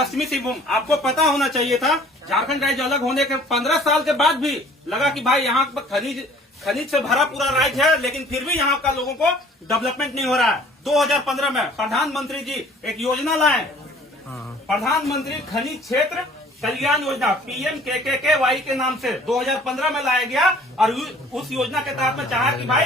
पश्चिमी सिंहभूम। आपको पता होना चाहिए था, झारखंड राज्य अलग होने के 15 साल के बाद भी लगा कि भाई यहाँ खनिज से भरा पूरा राज्य है, लेकिन फिर भी यहाँ का लोगों को डेवलपमेंट नहीं हो रहा है। 2015 में प्रधानमंत्री जी एक योजना लाए, प्रधानमंत्री खनिज क्षेत्र कल्याण योजना PMKKY के नाम से 2015 में लाया गया। और उस योजना के तहत में चाहा कि भाई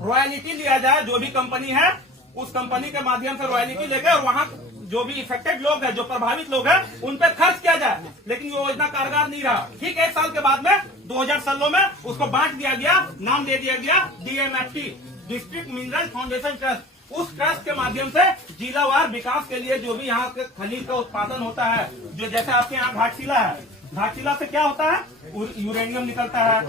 रॉयल्टी लिया जाए, जो भी कंपनी है उस कंपनी के माध्यम से रॉयल्टी लेकर और वहाँ जो भी इफेक्टेड लोग हैं, जो प्रभावित लोग हैं, उन पर खर्च किया जाए। लेकिन ये योजना कारगर नहीं रहा। ठीक 1 साल के बाद में 2016 में उसको बांट दिया गया, नाम दे दिया गया DMFT, district mineral foundation trust. उस ट्रस्ट के माध्यम से जिलावार विकास के लिए जो भी यहाँ के खनिज का उत्पादन होता है, जो जैसे आपके यहाँ घाटशिला है, घाटशिला से क्या होता है, यूरेनियम निकलता है,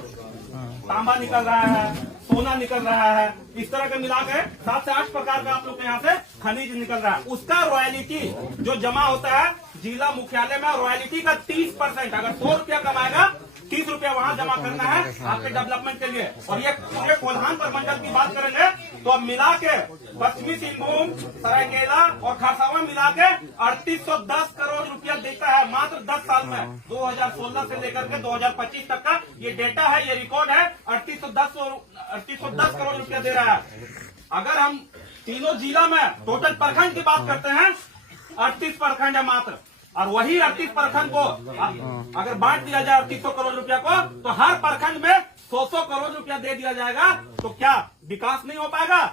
तांबा निकल रहा है, सोना निकल रहा है, इस तरह के मिलाकर 7 से 8 प्रकार का आप लोग के यहाँ से खनिज निकल रहा है। उसका रॉयल्टी जो जमा होता है जिला मुख्यालय में, रॉयल्टी का 30%, अगर 100 रुपया कमाएगा 30 रुपया वहाँ जमा करना है आपके डेवलपमेंट के लिए। और ये पूरे कोल्हान प्रमंडल की बात करेंगे तो अब मिला के पश्चिमी सिंहभूम, सरायकेला और खरसावां मिला के 3810 करोड़ रुपया देता है मात्र 10 साल में। 2016 से लेकर के 2025 तक का ये डेटा है, ये रिकॉर्ड है। 3810 करोड़ रुपया दे रहा है। अगर हम तीनों जिला में टोटल प्रखंड की बात करते हैं, 38 प्रखंड है मात्र। और वही 38 प्रखंड को अगर बांट दिया जाए 3800 करोड़ रुपया को, तो हर प्रखंड में 100 करोड़ रुपया दे दिया जाएगा। तो क्या विकास नहीं हो पाएगा?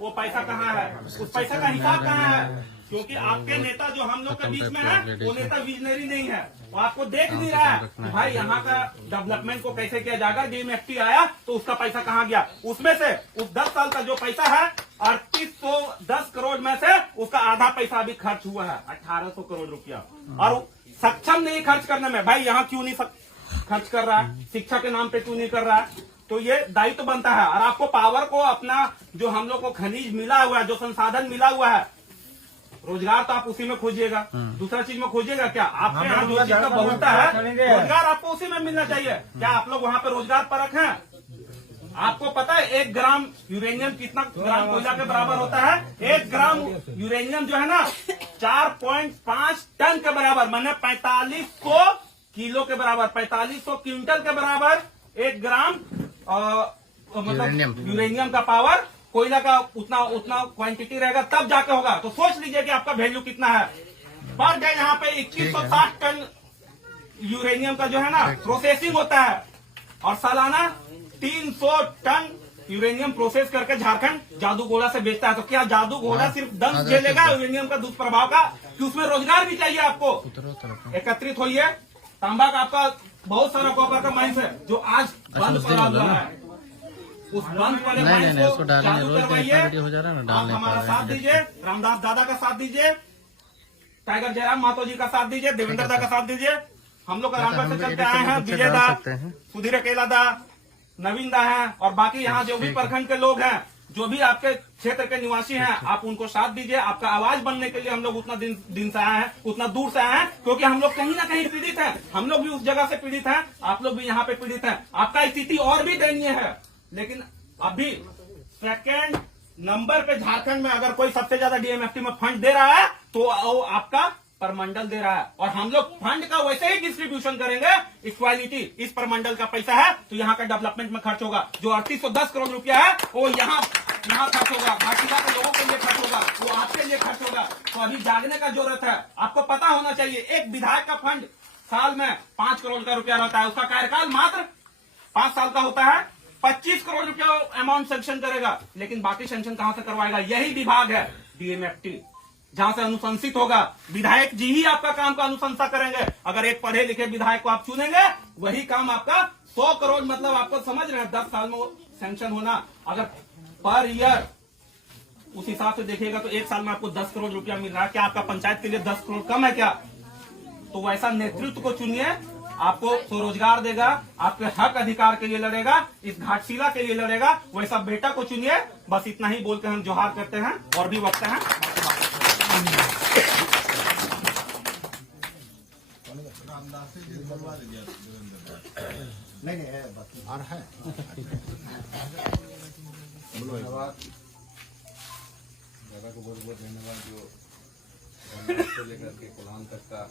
वो पैसा कहाँ है? उस पैसे का हिसाब कहाँ है? क्योंकि आपके नेता जो हम लोग के बीच में है, वो नेता विजनरी नहीं है, वो आपको देख नहीं रहा है कि भाई यहाँ का डेवलपमेंट को कैसे किया जाएगा। DMFT आया तो उसका पैसा कहाँ गया? उसमें से उस 10 साल का जो पैसा है 3810 करोड़ में से उसका आधा पैसा अभी खर्च हुआ है, 1800 करोड़ रुपया। और सक्षम नहीं खर्च करने में, भाई यहाँ क्यों नहीं खर्च कर रहा है, शिक्षा के नाम पे क्यों नहीं कर रहा है? तो ये दायित्व तो बनता है। और आपको पावर को अपना जो हम लोग को खनिज मिला हुआ है, जो संसाधन मिला हुआ है, रोजगार तो आप उसी में खोजिएगा, दूसरा चीज में खोजिएगा क्या? आपके यहाँ जो चीज का बहुलता है, रोजगार आपको उसी में मिलना चाहिए। क्या आप लोग वहाँ पे रोजगार परख हैं? आपको पता है 1 ग्राम यूरेनियम कितना ग्राम कोयला के बराबर होता है? 1 ग्राम यूरेनियम जो है ना 4.5 टन के बराबर, माने 4500 किलो के बराबर, 4500 क्विंटल के बराबर 1 ग्राम मतलब यूरेनियम का पावर, कोयला का उतना क्वांटिटी रहेगा तब जाके होगा। तो सोच लीजिए कि आपका वैल्यू कितना है। पर डे यहाँ पे 2160 टन यूरेनियम का जो है ना प्रोसेसिंग होता है, और सालाना 300 टन यूरेनियम प्रोसेस करके झारखंड जादू घोड़ा से बेचता है। तो क्या जादू घोड़ा सिर्फ दम झेलेगा यूरेनियम का दुष्प्रभाव का? कि उसमें रोजगार भी चाहिए आपको। एकत्रित होइए। तांबा का आपका बहुत सारा कॉपर का माइंस है जो आज बंद पड़ा हुआ है, उस बंद पड़े माइंस को चालू करवाइए। आप हमारा साथ दीजिए, रामदास दादा का साथ दीजिए, टाइगर जयराम मातो जी का साथ दीजिए, देवेंद्र दा का साथ दीजिए। हम लोग रामगढ़ से चलते आए हैं, विजय दा, सुधीर अकेला दा, नवीन दा है, और बाकी यहाँ जो भी प्रखंड के लोग हैं, जो भी आपके क्षेत्र के निवासी हैं, आप उनको साथ दीजिए। आपका आवाज बनने के लिए हम लोग उतना दिन से आए हैं, उतना दूर से आए हैं, क्योंकि हम लोग कहीं ना कहीं पीड़ित हैं। हम लोग भी उस जगह से पीड़ित हैं, आप लोग भी यहाँ पे पीड़ित हैं। आपका स्थिति और भी दयनीय है, लेकिन अभी सेकेंड नंबर पे झारखंड में अगर कोई सबसे ज्यादा DMFT में फंड दे रहा है तो वो आपका परमंडल दे रहा है। और हम लोग फंड का वैसे ही डिस्ट्रीब्यूशन करेंगे, इक्वालिटी। इस परमंडल का पैसा है तो यहाँ का डेवलपमेंट में खर्च होगा। जो 3810 करोड़ रुपया है वो यहाँ खर्च होगा, घाटशिला के लोगों के लिए खर्च होगा, वो आपके लिए खर्च होगा। तो अभी जागने का जरूरत है। आपको पता होना चाहिए एक विधायक का फंड साल में 5 करोड़ का रुपया रहता है, उसका कार्यकाल मात्र 5 साल का होता है। 25 करोड़ रुपया अमाउंट सेंक्शन करेगा, लेकिन बाकी सेंक्शन कहां से करवाएगा? यही विभाग है DMFT, जहां से अनुशंसित होगा। विधायक जी ही आपका काम का अनुशंसा करेंगे। अगर एक पढ़े लिखे विधायक को आप चुनेंगे, वही काम आपका 100 करोड़, मतलब आपको समझ रहे हैं 10 साल में सेंक्शन होना। अगर पर ईयर उस हिसाब से देखिएगा तो 1 साल में आपको 10 करोड़ रुपया मिल रहा है। क्या आपका पंचायत के लिए 10 करोड़ कम है क्या? तो वैसा नेतृत्व को चुनिए, आपको स्वरोजगार देगा, आपके हक अधिकार के लिए लड़ेगा, इस घाटशिला के लिए लड़ेगा। वैसा बेटा को चुनिए। बस इतना ही बोल के हम जोहार करते हैं, और भी वक्त है। नहीं है बाकी और है। धन्यवाद दादा को, बहुत बहुत धन्यवाद जो से लेकर के कोलान तक का